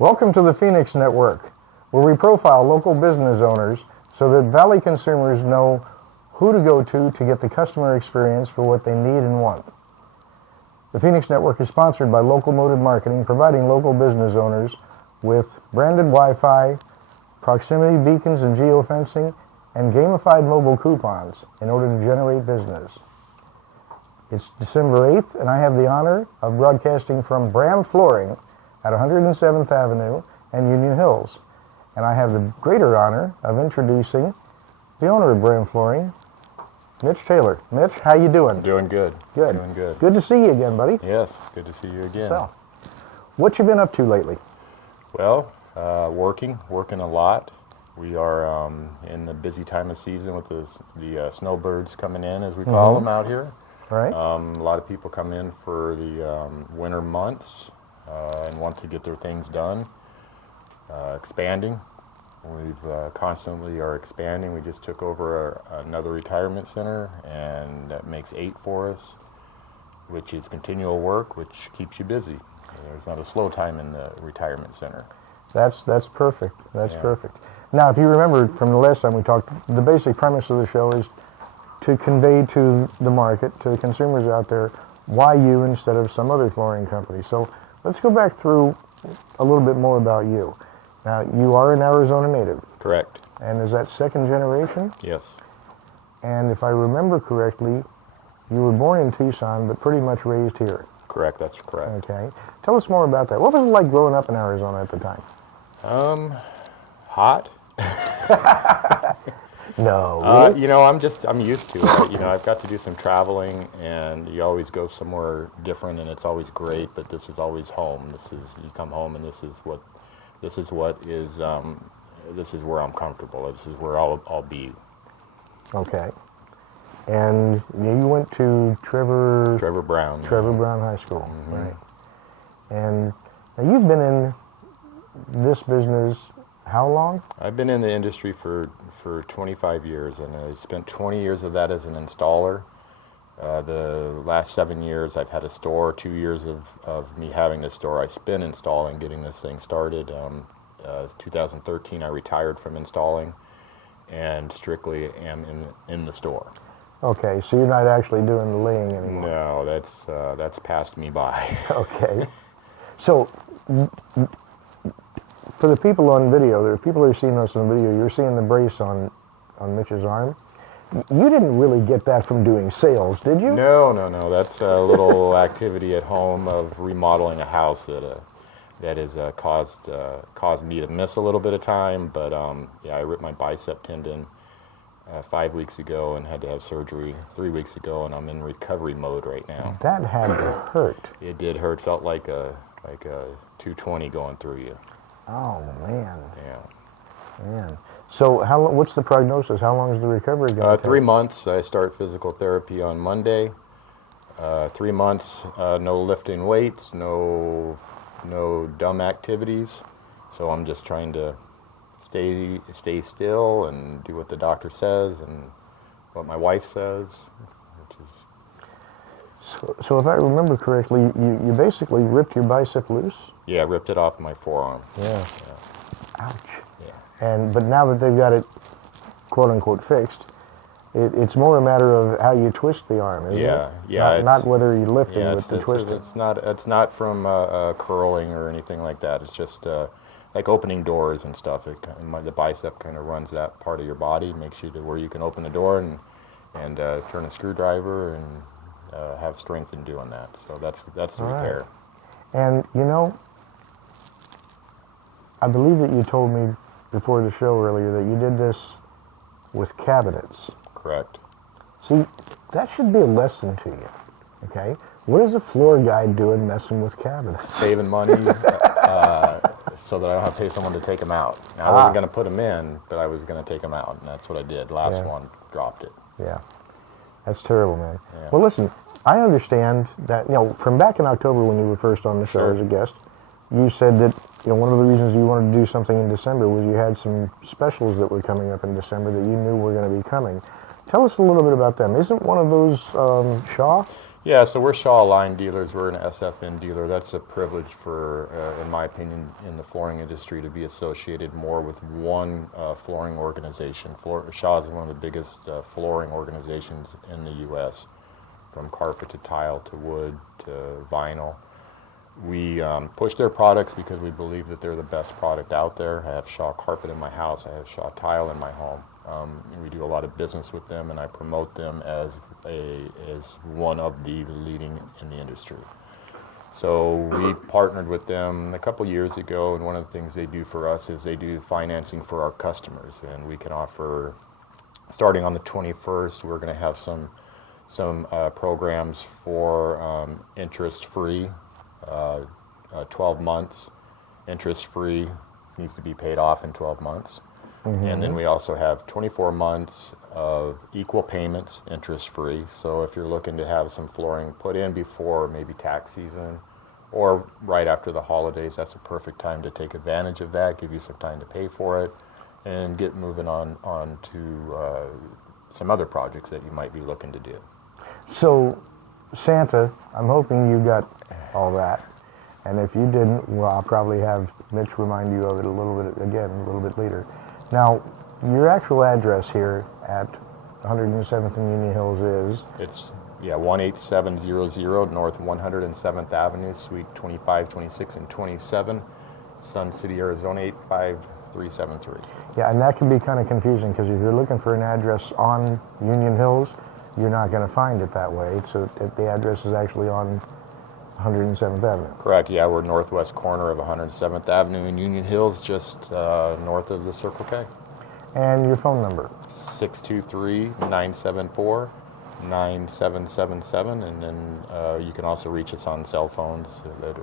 Welcome to the Phoenix Network, where we profile local business owners so that Valley consumers know who to go to get the customer experience for what they need and want. The Phoenix Network is sponsored by Local Motive Marketing, providing local business owners with branded Wi-Fi, proximity beacons and geofencing, and gamified mobile coupons in order to generate business. It's December 8th, and I have the honor of broadcasting from Bram Flooring at 107th Avenue and Union Hills. And I have the greater honor of introducing the owner of Bram Flooring, Mitch Taylor. Mitch, how you doing? Doing good. Good. Doing good. Good to see you again, buddy. Yes, it's good to see you again. So, what you been up to lately? Well, working a lot. We are in the busy time of season with the snowbirds coming in, as we call them out here. Right. A lot of people come in for the winter months and want to get their things done. Expanding. We've constantly are expanding. We just took over another retirement center, and that makes 8 for us, which is continual work, which keeps you busy. There's not a slow time in the retirement center. That's perfect. That's perfect. Now, if you remember from the last time we talked, the basic premise of the show is to convey to the market, to the consumers out there, why you instead of some other flooring company. So let's go back through a little bit more about you. Now, you are an Arizona native. Correct. And is that second generation? Yes. And if I remember correctly, you were born in Tucson, but pretty much raised here. Correct, that's correct. Okay. Tell us more about that. What was it like growing up in Arizona at the time? Hot. No. Really? I'm used to it. I've got to do some traveling, and you always go somewhere different, and it's always great. But this is always home. You come home, and this is where I'm comfortable. This is where I'll be. Okay. And you went to Trevor Brown High School, right? And now you've been in this business how long? I've been in the industry for 25 years, and I spent 20 years of that as an installer. The last 7 years I've had a store. 2 years of me having the store I spent installing, getting this thing started. 2013 I retired from installing and strictly am in the store. Okay, so you're not actually doing the laying anymore? No, that's passed me by. Okay. So, for the people on video, the people who are seeing us on video, you're seeing the brace on Mitch's arm. You didn't really get that from doing sales, did you? No. That's a little activity at home of remodeling a house that has caused me to miss a little bit of time. But I ripped my bicep tendon 5 weeks ago and had to have surgery 3 weeks ago, and I'm in recovery mode right now. That had to hurt. It did hurt. Felt like a 220 going through you. Oh man. Yeah. Man. So what's the prognosis? How long is the recovery going to take? 3 months. I start physical therapy on Monday. 3 months, no lifting weights, no dumb activities. So I'm just trying to stay still and do what the doctor says and what my wife says, which is... So if I remember correctly, you basically ripped your bicep loose? Yeah, I ripped it off my forearm. Yeah. Ouch. Yeah. But now that they've got it, quote unquote, fixed, it's more a matter of how you twist the arm, isn't it? Yeah. Not whether you're lifting, but the twisting. It's not from curling or anything like that. It's just like opening doors and stuff. The bicep kind of runs that part of your body, makes you to where you can open the door and turn a screwdriver and have strength in doing that. So that's the repair. Right. And I believe that you told me before the show earlier that you did this with cabinets. Correct. See, that should be a lesson to you, okay? What is a floor guy doing messing with cabinets? Saving money so that I don't have to pay someone to take them out. Now, I wasn't going to put them in, but I was going to take them out, and that's what I did. Last one, dropped it. Yeah. That's terrible, man. Yeah. Well, listen, I understand that, from back in October when you were first on the show as a guest, you said that one of the reasons you wanted to do something in December was you had some specials that were coming up in December that you knew were going to be coming. Tell us a little bit about them. Isn't one of those Shaw? Yeah, so we're Shaw Line dealers. We're an SFN dealer. That's a privilege for, in my opinion, in the flooring industry to be associated more with one flooring organization. Shaw is one of the biggest flooring organizations in the U.S., from carpet to tile to wood to vinyl. We push their products because we believe that they're the best product out there. I have Shaw carpet in my house. I have Shaw tile in my home. And we do a lot of business with them, and I promote them as one of the leading in the industry. So we partnered with them a couple years ago, and one of the things they do for us is they do financing for our customers, and we can offer, starting on the 21st, we're going to have some programs for interest-free, 12 months, interest-free, needs to be paid off in 12 months. And then we also have 24 months of equal payments, interest-free. So if you're looking to have some flooring put in before maybe tax season or right after the holidays, that's a perfect time to take advantage of that, give you some time to pay for it, and get moving on to some other projects that you might be looking to do. So, Santa, I'm hoping you got all that. And if you didn't, well, I'll probably have Mitch remind you of it a little bit later. Now, your actual address here at 107th and Union Hills is? It's, 18700 North 107th Avenue, Suite 25, 26, and 27, Sun City, Arizona 85373. Yeah, and that can be kind of confusing because if you're looking for an address on Union Hills, you're not going to find it that way. So the address is actually on 107th Avenue. Correct, yeah, we're northwest corner of 107th Avenue in Union Hills, just north of the Circle K. And your phone number? 623-974-9777, and then you can also reach us on cell phones that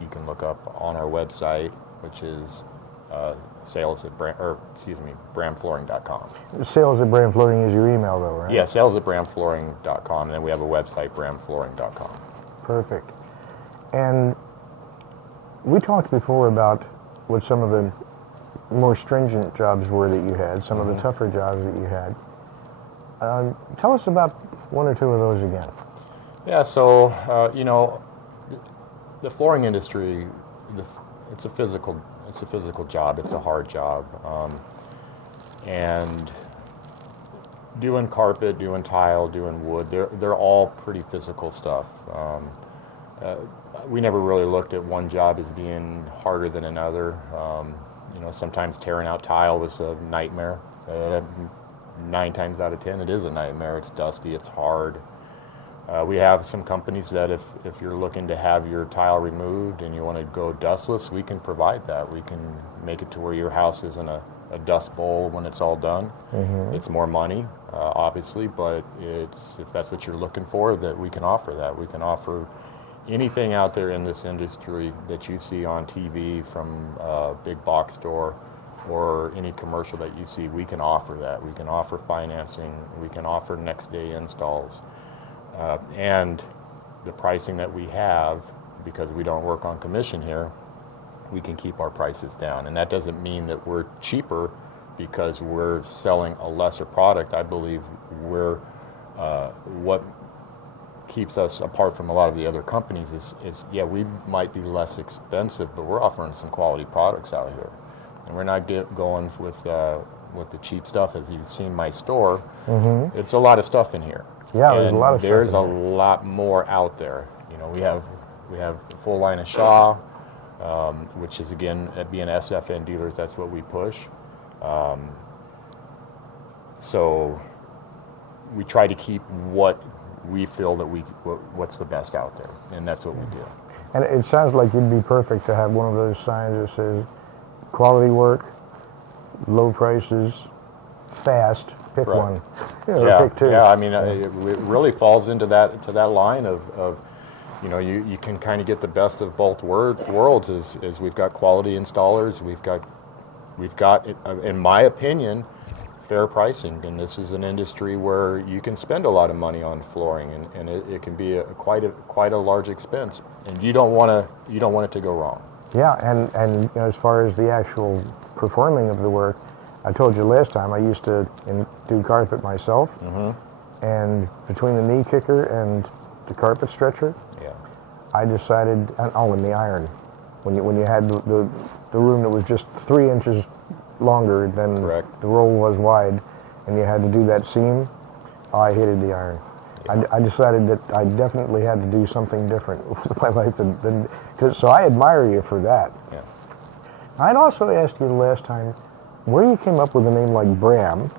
you can look up on our website, which is bramflooring.com. Sales at Bram Flooring is your email, though, right? Yeah, sales at bramflooring.com, and then we have a website, bramflooring.com. Perfect. And we talked before about what some of the more stringent jobs were that you had, some of the tougher jobs that you had. Tell us about one or two of those again. Yeah, so, the flooring industry, it's a physical job. It's a hard job. And doing carpet, doing tile, doing wood, they're all pretty physical stuff. We never really looked at one job as being harder than another. Sometimes tearing out tile was a nightmare. 9 times out of 10, it is a nightmare. It's dusty, it's hard. We have some companies that if you're looking to have your tile removed and you want to go dustless, we can provide that. We can make it to where your house isn't a dust bowl when it's all done. It's more money, obviously, but if that's what you're looking for, that we can offer that. We can offer anything out there in this industry that you see on TV from a big box store or any commercial that you see, we can offer that. We can offer financing, we can offer next day installs. And the pricing that we have, because we don't work on commission here, we can keep our prices down. And that doesn't mean that we're cheaper because we're selling a lesser product. I believe what keeps us apart from a lot of the other companies is we might be less expensive, but we're offering some quality products out here. And we're not going with the cheap stuff. As you've seen my store, it's a lot of stuff in here. Yeah, there's a lot of stuff. There's a lot more out there. We have a full line of Shaw, which is again being SFN dealers. That's what we push. So we try to keep what we feel that what's the best out there, and that's what we do. And it sounds like you'd be perfect to have one of those signs that says quality work, low prices, fast. Pick one. Pick two. Yeah. I mean, it really falls into that line of you can kind of get the best of both worlds. Is we've got quality installers, we've got in my opinion, fair pricing, and this is an industry where you can spend a lot of money on flooring, and it can be quite a large expense, and you don't want it to go wrong. Yeah, and as far as the actual performing of the work, I told you last time I used to do carpet myself, and between the knee kicker and the carpet stretcher, Yeah. I decided, in the iron, when you had the room that was just 3 inches longer than Correct. the roll was wide, and you had to do that seam, I hated the iron. Yeah. I decided that I definitely had to do something different with my life so I admire you for that. Yeah. I'd also asked you the last time where you came up with a name like Bram,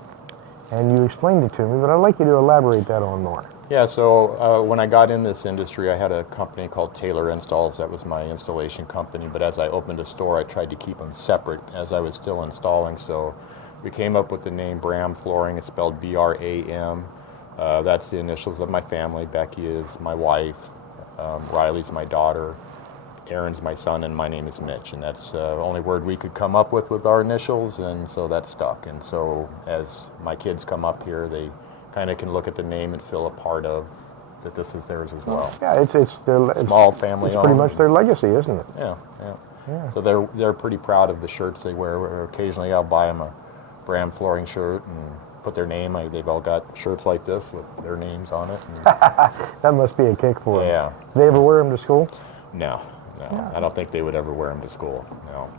and you explained it to me, but I'd like you to elaborate that on more. Yeah, so when I got in this industry, I had a company called Taylor Installs. That was my installation company. But as I opened a store, I tried to keep them separate as I was still installing. So we came up with the name Bram Flooring. It's spelled B-R-A-M. That's the initials of my family. Becky is my wife. Riley's my daughter. Aaron's my son, and my name is Mitch. And that's the only word we could come up with our initials, and so that stuck. And so as my kids come up here, they kind of can look at the name and feel a part of that this is theirs as well. Yeah, it's their Small family It's pretty owned. much their legacy, isn't it? Yeah. Yeah. So they're pretty proud of the shirts they wear. Occasionally I'll buy them a Bram Flooring shirt and put their name. They've all got shirts like this with their names on it. That must be a kick for them. Yeah. They ever wear them to school? No. Yeah. I don't think they would ever wear them to school. No.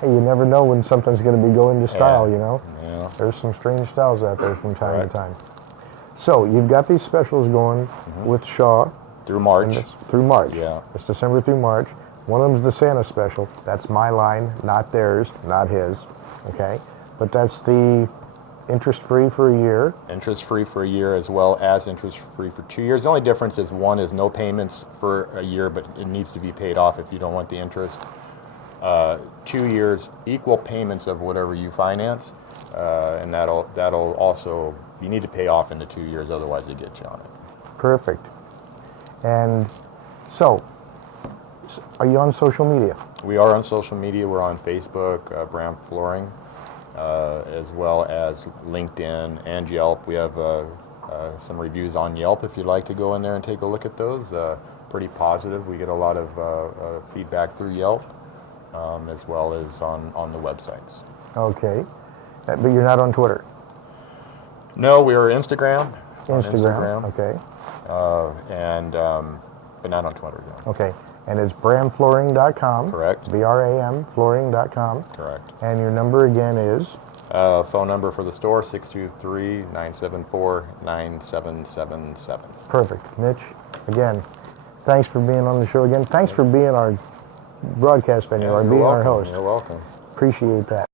Hey, you never know when something's going to be going to style, Yeah. you know? Yeah. There's some strange styles out there from time Correct. to time. So, you've got these specials going with Shaw. Through March. Through March. Yeah. It's December through March. One of them's the Santa special. That's my line, not theirs, not his. Okay? But that's the interest-free for a year. Interest-free for a year as well as interest-free for 2 years. The only difference is one is no payments for a year, but it needs to be paid off if you don't want the interest. 2 years, equal payments of whatever you finance, and that'll also, you need to pay off in the 2 years, otherwise they get you on it. Perfect. And so, are you on social media? We are on social media. We're on Facebook, Bram Flooring, as well as LinkedIn and Yelp. We have some reviews on Yelp if you'd like to go in there and take a look at those. Pretty positive. We get a lot of feedback through Yelp, as well as on the websites. Okay. But you're not on Twitter? No, we are Instagram. On Instagram. Okay. But not on Twitter. No. Okay. And it's bramflooring.com. Correct. B-R-A-M, flooring.com. Correct. And your number again is? Phone number for the store, 623-974-9777. Perfect. Mitch, again, thanks for being on the show again. Thanks for being our broadcast venue, or being our host. You're welcome. Appreciate that.